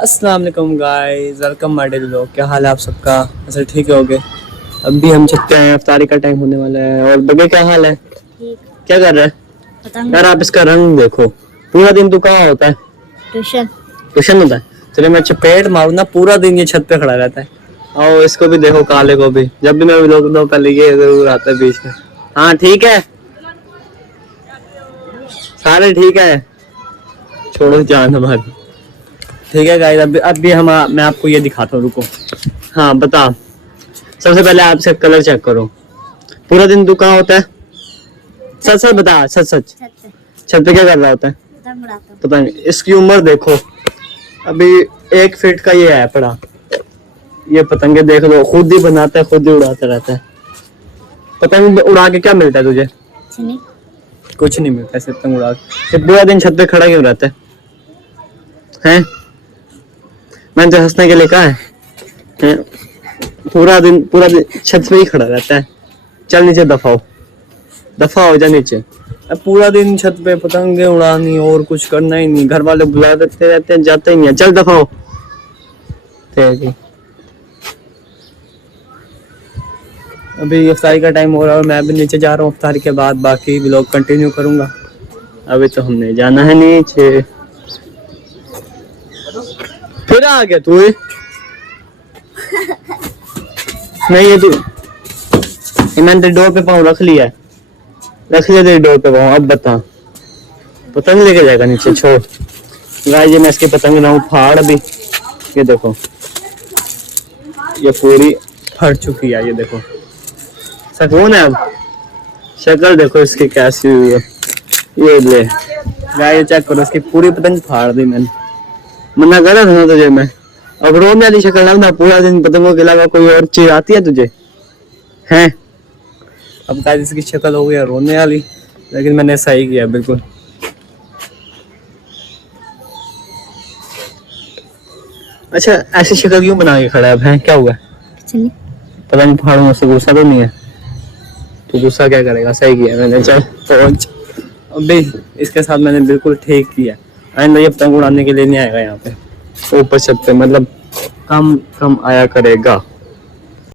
अस्सलाम वालेकुम guys, welcome my daily vlog. क्या हाल है आप सबका? असल ठीक होगे? अभी हम चलते हैं, इफ्तारी का टाइम होने वाला है। और बगे क्या हाल है? ठीक। क्या कर रहे हैं यार? आप इसका रंग देखो, पूरा दिन तू कहाँ होता है? ट्यूशन। ट्यूशन होता है। चलो मैं चपेट मारू ना, पूरा दिन ये छत पे खड़ा रहता है। और इसको भी देखो, काले को भी। जब भी मैं व्लॉग दो पहले ये जरूर आता है बीच में। हाँ ठीक है, सारे ठीक है, छोड़ो जान हमारी। ठीक है गाइस, अभी मैं आपको ये दिखाता हूँ, रुको। हाँ बता, सबसे पहले आपसे कलर चेक करो। पूरा दिन तू कहाँ होता है? सच सच बता, सच सच। छत पे क्या कर रहा होता है? पता नहीं। इसकी उम्र देखो, अभी 1 फीट का ये है पड़ा। ये पतंगे देख लो, खुद ही बनाता है, खुद ही उड़ाता रहता है। पतंग उड़ा के क्या मिलता है तुझे? कुछ नहीं मिलता है पतंग उड़ा के। पूरा दिन छत पे खड़ा क्यों रहता है? हैं? मैंने तो हंसने के लिए कहा है? पूरा दिन छत पे ही खड़ा रहता है। चल नीचे दफा हो जा नीचे। अब पूरा दिन छत पे पतंगे उड़ानी और कुछ करना ही नहीं। घर वाले बुला देते रहते हैं, जाते ही नहीं है। चल दफा हो। अभी इफ्तारी का टाइम हो रहा है और मैं भी नीचे जा रहा हूँ। इफ्तारी के बाद बाकी व्लॉग कंटिन्यू करूंगा। अभी तो हमने जाना है नीचे। फिर आ गया तू? नहीं ये तू, मैंने तेरे डोर पे पाँव रख लिया है, तेरे डोर पे पाँव। अब बता, पतंग लेके जाएगा नीचे? छोड़ गाइस, ये मैं इसके पतंग रहा हूँ फाड़। अभी ये देखो, ये पूरी फट चुकी है। ये देखो, सुकून है। अब शक्ल देखो इसकी कैसी हुई है। ये ले गाइस, चेक करो, इसकी पूरी पतंग फाड़ दी मैंने। मना करा था ना तुझे मैं। अब रोने वाली शक्ल ना, पूरा दिन पतंगों के अलावा कोई और चीज आती है तुझे? हैं? अब गाइस इसकी शक्ल हो गई है रोने वाली, लेकिन मैंने सही किया बिल्कुल। अच्छा, ऐसी शक्ल क्यों बना के खड़ा है? अब है क्या हुआ? पतंग फाड़ूंगा, उससे गुस्सा तो नहीं है? तो गुस्सा क्या करेगा? सही किया मैंने। चल पहुंच। अभी इसके साथ मैंने बिल्कुल ठीक किया। आइंदा ये पतंग उड़ाने के लिए नहीं आएगा यहाँ पे ऊपर छत पे, मतलब कम आया करेगा।